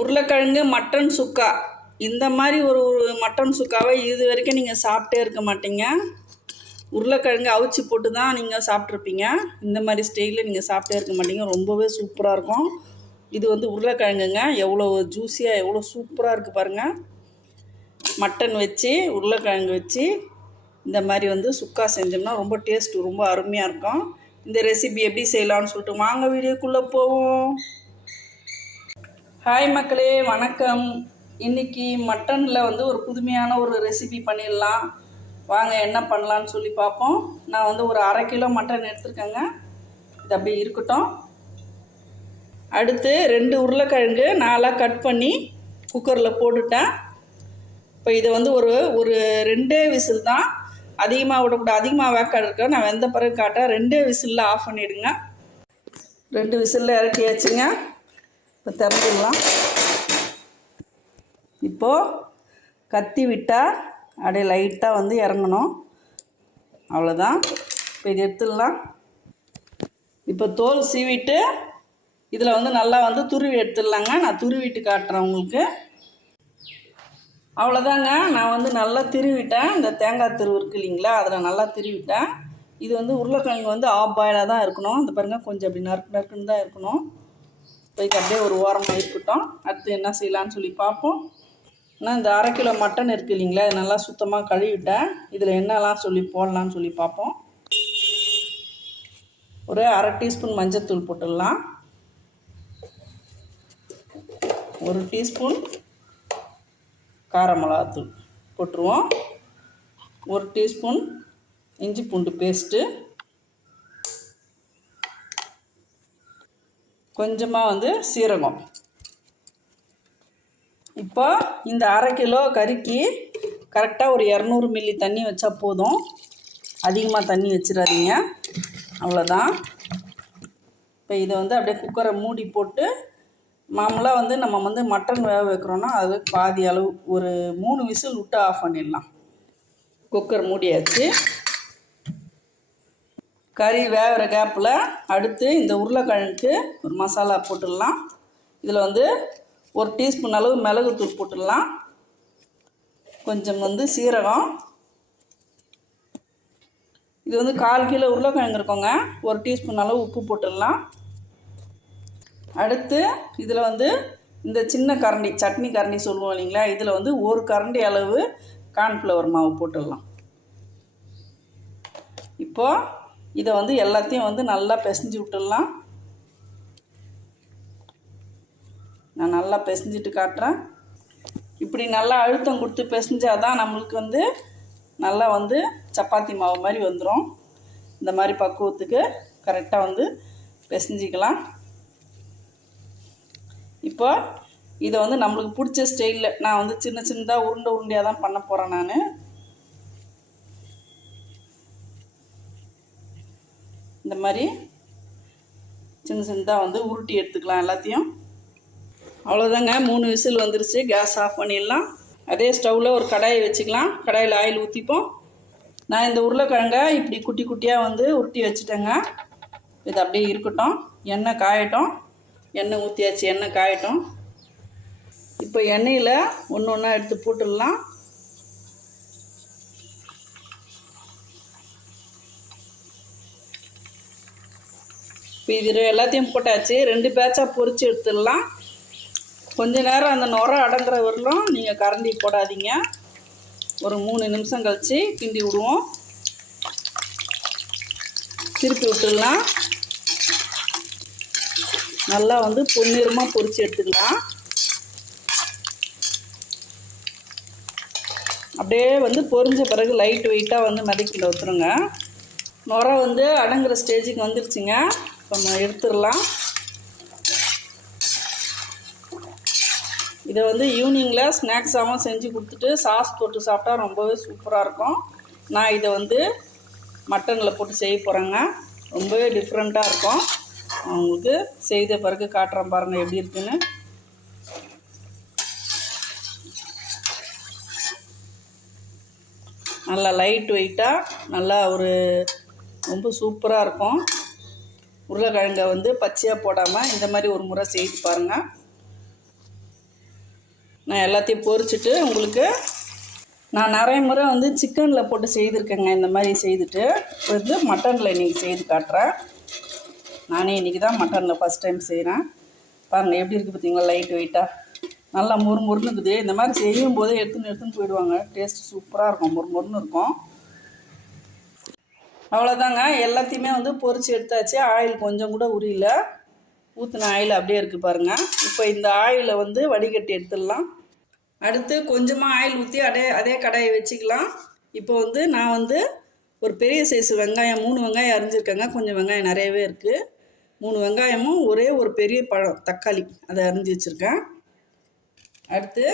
உருளைக்கிழங்கு மட்டன் சுக்கா. இந்த மாதிரி ஒரு ஒரு மட்டன் சுக்காவை இது வரைக்கும் நீங்கள் சாப்பிட்டே இருக்க மாட்டீங்க. உருளைக்கிழங்கு அவிச்சு போட்டு தான் நீங்கள் சாப்பிட்ருப்பீங்க இந்த மாதிரி ஸ்டைலில் நீங்கள் சாப்பிட்டே இருக்க மாட்டீங்க. ரொம்பவே சூப்பராக இருக்கும். இது வந்து உருளைக்கிழங்குங்க. எவ்வளோ ஜூஸியாக எவ்வளோ சூப்பராக இருக்குது பாருங்கள் மட்டன் வச்சு உருளைக்கிழங்கு வச்சு இந்த மாதிரி வந்து சுக்கா செஞ்சோம்னா ரொம்ப டேஸ்ட் ரொம்ப அருமையாக இருக்கும். இந்த ரெசிபி எப்படி செய்யலாம்னு சொல்லிட்டு வாங்க வீடியோக்குள்ளே போவோம். ஹாய் மக்களே வணக்கம். இன்னைக்கு மட்டனில் வந்து ஒரு புதுமையான ஒரு ரெசிபி பண்ணிடலாம். வாங்க என்ன பண்ணலான்னு சொல்லி பார்ப்போம். நான் வந்து ஒரு அரை கிலோ மட்டன் எடுத்துருக்கேங்க. இது அப்படி இருக்கட்டும். அடுத்து ரெண்டு உருளைக்கிழங்கு நாலாக கட் பண்ணி குக்கரில் போட்டுட்டேன். இப்போ இதை வந்து ஒரு ஒரு ரெண்டே விசில் தான். அதிகமாக விடக்கூடாது. அதிகமாக வேக்காடு இருக்க நான் வெந்த பிறகு காட்டேன் ரெண்டே விசிலில் ஆஃப் பண்ணிவிடுங்க ரெண்டு விசிலில் இறக்கியாச்சுங்க. இப்போ திறந்துடலாம். இப்போது கத்தி விட்டால் அப்படியே லைட்டாக வந்து இறங்கணும். அவ்வளோதான் இப்போ இது எடுத்துடலாம். இப்போ தோல் சீவிட்டு இதில் வந்து நல்லா வந்து துருவி எடுத்துடலாங்க. நான் துருவிட்டு காட்டுறேன் உங்களுக்கு. அவ்வளோதாங்க நான் வந்து நல்லா திருவிட்டேன். இந்த தேங்காய் திருவு இருக்கு இல்லைங்களா? அதில் நல்லா திருவிட்டேன். இது வந்து உருளைக்கிழங்கு வந்து ஆஃப் பாயிலாக தான் இருக்கணும். இந்த பாருங்கள் கொஞ்சம் அப்படி நறுக்கு நறுக்குன்னு தான் இருக்கணும். இப்போ இது அப்படியே ஒரு ஓரமாக இருக்கட்டும். அடுத்து என்ன செய்யலான்னு சொல்லி பார்ப்போம். ஆனால் இந்த அரை கிலோ மட்டன் இருக்கு இல்லைங்களா? இது நல்லா சுத்தமாக கழுவிட்டேன். இதில் என்னெல்லாம் சொல்லி போடலான்னு சொல்லி பார்ப்போம். ஒரு அரை டீஸ்பூன் மஞ்சத்தூள் போட்டுடலாம். ஒரு டீஸ்பூன் கார மிளகாத்தூள் போட்டுருவோம். ஒரு டீஸ்பூன் இஞ்சி பூண்டு பேஸ்ட்டு. கொஞ்சமாக வந்து சீரகம். இப்போ இந்த அரை கிலோ கறிக்கு கரெக்டாக ஒரு இரநூறு மில்லி தண்ணி வச்சா போதும். அதிகமாக தண்ணி வச்சிடாதீங்க. அவ்வளோதான் இப்போ இதை வந்து அப்படியே குக்கரை மூடி போட்டு மாமூலாக வந்து நம்ம வந்து மட்டன் வேக வைக்கிறோன்னா அது பாதி அளவு ஒரு மூணு விசில் விட்டு ஆஃப் பண்ணிடலாம். குக்கர் மூடியாச்சு. கறி வேகிற கேப்பில் அடுத்து இந்த உருளைக்கிழங்குக்கு ஒரு மசாலா போட்டுடலாம். இதில் வந்து ஒரு டீஸ்பூன் அளவு மிளகுத்தூள் போட்டுடலாம். கொஞ்சம் வந்து சீரகம். இது வந்து கால் கிலோ உருளைக்கிழங்கு இருக்கோங்க. ஒரு டீஸ்பூன் அளவு உப்பு போட்டுடலாம். அடுத்து இதில் வந்து இந்த சின்ன கரண்டி சட்னி கரண்டி சொல்லுவோம் இல்லைங்களா? இதில் வந்து ஒரு கரண்டி அளவு கார்ன்ஃப்ளவர் மாவு போட்டுடலாம். இப்போது இதை வந்து எல்லாத்தையும் வந்து நல்லா பிசைஞ்சு விட்டுடலாம். நான் நல்லா பிசைஞ்சிட்டு காட்டுறேன். இப்படி நல்லா அழுத்தம் கொடுத்து பிசைஞ்சால் தான் நம்மளுக்கு வந்து நல்லா வந்து சப்பாத்தி மாவு மாதிரி வந்துடும் இந்த மாதிரி பக்குவத்துக்கு கரெக்டாக வந்து பிசைஞ்சிக்கலாம். இப்போ இதை வந்து நம்மளுக்கு பிடிச்ச ஸ்டைலில் நான் வந்து சின்ன சின்னதாக உருண்டை உருண்டையாக தான் பண்ண போகிறேன் நான். இந்த மாதிரி சின்ன சின்னதாக வந்து உருட்டி எடுத்துக்கலாம் எல்லாத்தையும். அவ்வளோதாங்க மூணு விசில் வந்துருச்சு. கேஸ் ஆஃப் பண்ணிடலாம். அதே ஸ்டவ்வில் ஒரு கடாயை வச்சுக்கலாம். கடாயில் ஆயில் ஊற்றிப்போம் நான் இந்த உருளைக்கிழங்கை இப்படி குட்டி குட்டியாக வந்து உருட்டி வச்சுட்டேங்க. இது அப்படியே இருக்கட்டும். எண்ணெய் காயட்டும். எண்ணெய் ஊற்றியாச்சு எண்ணெய் காயட்டும். இப்போ எண்ணெயில் ஒன்று ஒன்றா எடுத்து போட்டுடலாம். இப்போ இது எல்லாத்தையும் போட்டாச்சு. ரெண்டு பேட்சாக பொரித்து எடுத்துடலாம். கொஞ்ச நேரம் அந்த நுர அடங்குற வரலும் நீங்கள் கரண்டி போடாதீங்க. ஒரு மூணு நிமிஷம் கழித்து கிண்டி விடுவோம். திருப்பி விட்டுடலாம். நல்லா வந்து பொன்னிறமாக பொறிச்சு எடுத்துக்கலாம். அப்படியே வந்து பொரிஞ்ச பிறகு லைட் வெயிட்டாக வந்து மிதக்கிட்டு ஊற்றுருங்க நுர வந்து அடங்குற ஸ்டேஜுக்கு வந்துருச்சுங்க. நம்ம எடுத்துடலாம். இதை வந்து ஈவினிங்கில் ஸ்நாக்ஸாகவும் செஞ்சு கொடுத்துட்டு சாஸ் போட்டு சாப்பிட்டா ரொம்பவே சூப்பராக இருக்கும். நான் இதை வந்து மட்டனில் போட்டு செய்ய போகிறேங்க ரொம்பவே டிஃப்ரெண்ட்டாக இருக்கும். உங்களுக்கு செய்த பிறகு காட்டுறேன் பாருங்கள் எப்படி இருக்குன்னு. நல்லா லைட் வெயிட்டாக நல்லா ஒரு ரொம்ப சூப்பராக இருக்கும். உருளைக்கிழங்கை வந்து பச்சையாக போடாமல் இந்த மாதிரி ஒரு முறை செய்து பாருங்கள் நான் எல்லாத்தையும் பொரிச்சிட்டு உங்களுக்கு நான் நிறைய முறை வந்து சிக்கனில் போட்டு செய்திருக்கேங்க. இந்த மாதிரி செய்துட்டு வந்து மட்டனில் இன்றைக்கி செய்து காட்டுறேன். நானே இன்றைக்கி தான் மட்டனில் ஃபஸ்ட் டைம் செய்கிறேன் பாருங்கள் எப்படி இருக்குது பார்த்தீங்களா லைட் வெயிட்டாக நல்லா முறுமுறுன்னு இருக்குது. இந்த மாதிரி செய்யும் போதே எடுத்துன்னு எடுத்துன்னு போயிடுவாங்க. டேஸ்ட் சூப்பராக இருக்கும் முறுமுறுன்னு இருக்கும். அவ்வளோதாங்க எல்லாத்தையுமே வந்து பொறிச்சு எடுத்தாச்சு. ஆயில் கொஞ்சம் கூட உரியல. ஊற்றின ஆயில் அப்படியே இருக்குது பாருங்கள் இப்போ இந்த ஆயிலை வந்து வடிகட்டி எடுத்துடலாம். அடுத்து கொஞ்சமாக ஆயில் ஊற்றி அதே அதே கடாயை வச்சுக்கலாம். இப்போ வந்து நான் வந்து ஒரு பெரிய சைஸ் வெங்காயம் மூணு வெங்காயம் அரிஞ்சிருக்கேங்க. கொஞ்சம் வெங்காயம் நிறையவே இருக்குது மூணு வெங்காயமும் ஒரே ஒரு பெரிய பழம் தக்காளி. அதை அரிஞ்சு வச்சுருக்கேன். அடுத்து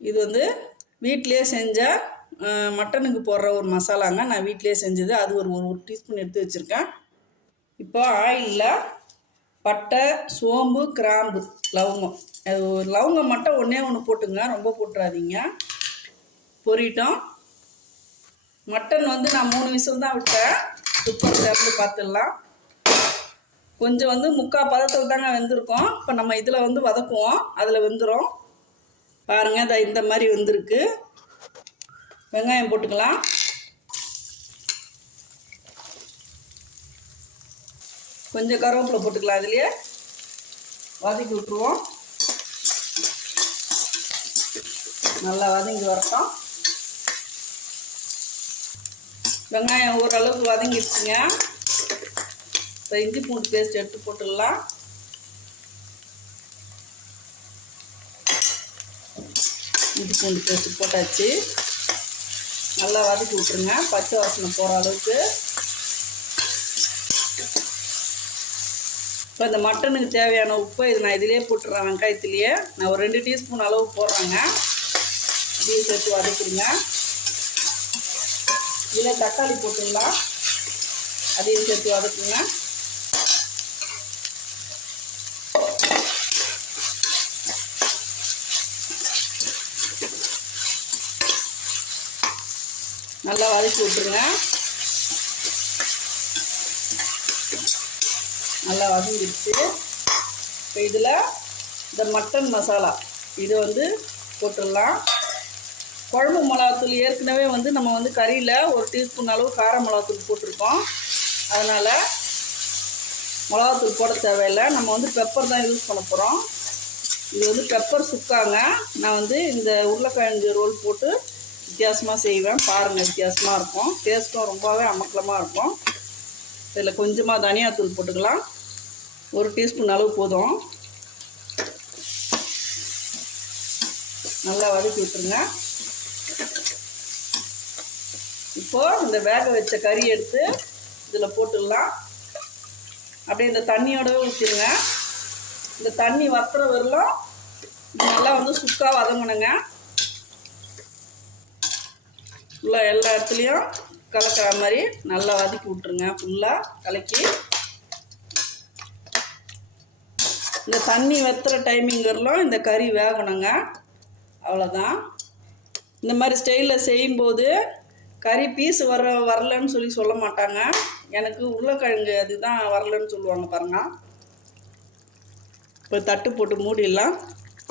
இது வந்து வீட்டிலே செஞ்சால் மட்டனுக்கு போடுற ஒரு மசாலாங்க. நான் வீட்டிலே செஞ்சது. அது ஒரு ஒரு ஒரு டீஸ்பூன் எடுத்து வச்சுருக்கேன். இப்போ ஆயிலில் பட்டை சோம்பு கிராம்பு லவங்கம். அது ஒரு லவங்கம் மட்டும் ஒன்றே ஒன்று போட்டுங்க. ரொம்ப போட்டுறாதீங்க. பொரிட்டோம். மட்டன் வந்து நான் மூணு விசில் தான் விட்டேன். குக்கர் திறந்து பார்த்துடலாம் கொஞ்சம் வந்து முக்கால் பதத்தில் தாங்க வெந்திருக்கோம். இப்போ நம்ம இதில் வந்து வதக்குவோம். அதில் வெந்துடும் பாருங்கள் இந்த மாதிரி வந்திருக்கு. வெங்காயம் போட்டுக்கலாம். கொஞ்சம் கருவேப்பிலை போட்டுக்கலாம் அதுலேயே வதக்கி விட்ருவோம் நல்லா வதங்கி வரட்டும். வெங்காயம் ஓரளவுக்கு வதங்கிடுச்சுங்க இப்போ இஞ்சி பூண்டு பேஸ்ட் எடுத்து போட்டுடலாம். இஞ்சி பூண்டு பேஸ்ட் போட்டாச்சு. நல்லா வதக்கி விட்ருங்க பச்சை வாசனை போகிற அளவுக்கு. இப்போ இந்த மட்டனுக்கு தேவையான உப்பை இது நான் இதிலே போட்டுறேன் வெங்காயத்துலேயே. நான் ஒரு ரெண்டு டீஸ்பூன் அளவு போடுறேங்க. இதையும் சேர்த்து வதக்கிடுங்க. இதில் தக்காளி போட்டுடலாம். அதையும் சேர்த்து வதக்குங்க. நல்லா வதக்கி விட்டுருங்க. நல்லா வதங்கிடுச்சு. இப்போ இதில் இந்த மட்டன் மசாலா இது வந்து போட்டுடலாம். குழம்பு மிளகாத்தூள் ஏற்கனவே வந்து நம்ம வந்து கறியில் ஒரு டீஸ்பூன் அளவு கார மிளகாத்தூள் போட்டிருக்கோம். அதனால் மிளகாத்தூள் போட தேவையில்லை. நம்ம வந்து பெப்பர் தான் யூஸ் பண்ண போகிறோம் இது வந்து பெப்பர் சுக்காங்க. நான் வந்து இந்த உருளைக்கிழங்கு ரோல் போட்டு வித்தியாசமாக செய்வேன். பாருங்கள் வித்தியாசமாக இருக்கும். டேஸ்ட்டும் ரொம்பவே அமக்கலமாக இருக்கும். இதில் கொஞ்சமாக தனியாத்தூள் போட்டுக்கலாம். ஒரு டீஸ்பூன் அளவு போதும். நல்லா வதக்கி விட்டுருங்க. இப்போது இந்த வேக வச்ச கறி எடுத்து இதில் போட்டுடலாம். அப்படியே இந்த தண்ணியோடவே ஊற்றிடுங்க இந்த தண்ணி வத்துற வரலும் நல்லா வந்து சுக்காக வதங்கணுங்க. ஃபுல்லாக எல்லா இடத்துலையும் கலக்கிற மாதிரி நல்லா வதக்கி விட்ருங்க ஃபுல்லாக கலக்கி. இந்த தண்ணி வெத்துற டைமிங்கிறலாம் இந்த கறி வேகணுங்க. அவ்வளோதான் இந்த மாதிரி ஸ்டைலில் செய்யும்போது கறி பீஸ் வர வரலன்னு சொல்லி சொல்ல மாட்டாங்க. எனக்கு உருளைக்கிழங்கு அதுதான் வரலன்னு சொல்லுவாங்க பாருங்க. இப்போ தட்டு போட்டு மூடிடலாம்.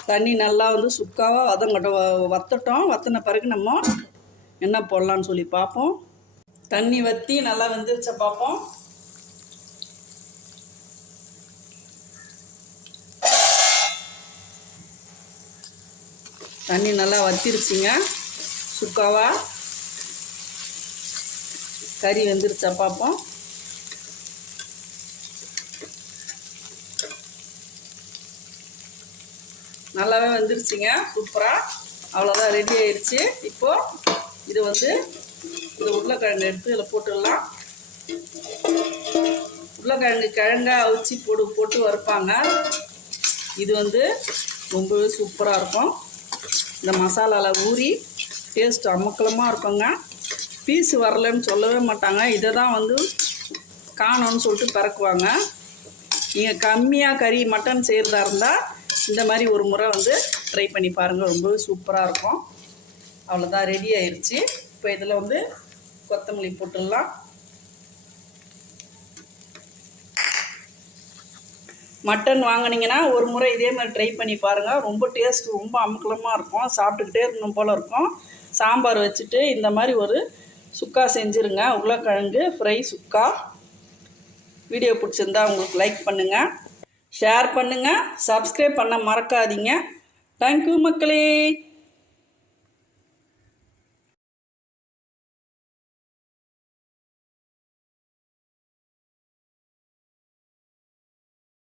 தண்ணி நல்லா வந்து சுக்காவாக வதங்கட்டும். வ- வத்தட்டும். வத்தின பிறகு நம்ம என்ன போடலான்னு சொல்லி பார்ப்போம். தண்ணி வற்றி நல்லா வெந்துருச்ச பார்ப்போம். தண்ணி நல்லா வத்திருச்சுங்க. சுக்காவா? கறி வெந்துருச்சா பார்ப்போம். நல்லாவே வந்துருச்சுங்க. சூப்பராக அவ்வளோதான் ரெடி ஆயிடுச்சு இப்போது இது வந்து இந்த உருளைக்கிழங்கு எடுத்து இதில் போட்டுடலாம். உருளைக்கிழங்கு கிழங்கா அவிச்சு போடு போட்டு வறுப்பாங்க. இது வந்து ரொம்பவே சூப்பராக இருக்கும். இந்த மசாலாவில் ஊறி டேஸ்ட் அமுக்கலமாக இருக்குங்க. பீஸ் வரலன்னு சொல்லவே மாட்டாங்க. இதை தான் வந்து காணோன்னு சொல்லிட்டு பறக்குவாங்க. நீங்கள் கம்மியாக கறி மட்டன் செய்கிறதா இருந்தால் இந்த மாதிரி ஒரு முறை வந்து ட்ரை பண்ணி பாருங்கள் ரொம்பவே சூப்பராக இருக்கும். அவ்வளோதான் ரெடி ஆயிடுச்சு இப்போ இதில் வந்து கொத்தமல்லி போட்டுடலாம். மட்டன் வாங்கினீங்கன்னா ஒரு முறை இதே மாதிரி ட்ரை பண்ணி பாருங்கள் ரொம்ப டேஸ்ட் ரொம்ப அமுக்கலமாக இருக்கும். சாப்பிட்டுக்கிட்டே இருக்கணும் போல் இருக்கும். சாம்பார் வச்சுட்டு இந்த மாதிரி ஒரு சுக்கா செஞ்சுருங்க. உருளைக்கிழங்கு ஃப்ரை சுக்கா. வீடியோ பிடிச்சிருந்தா உங்களுக்கு லைக் பண்ணுங்கள் ஷேர் பண்ணுங்கள் சப்ஸ்கிரைப் பண்ண மறக்காதீங்க. தேங்க்யூ மக்களே.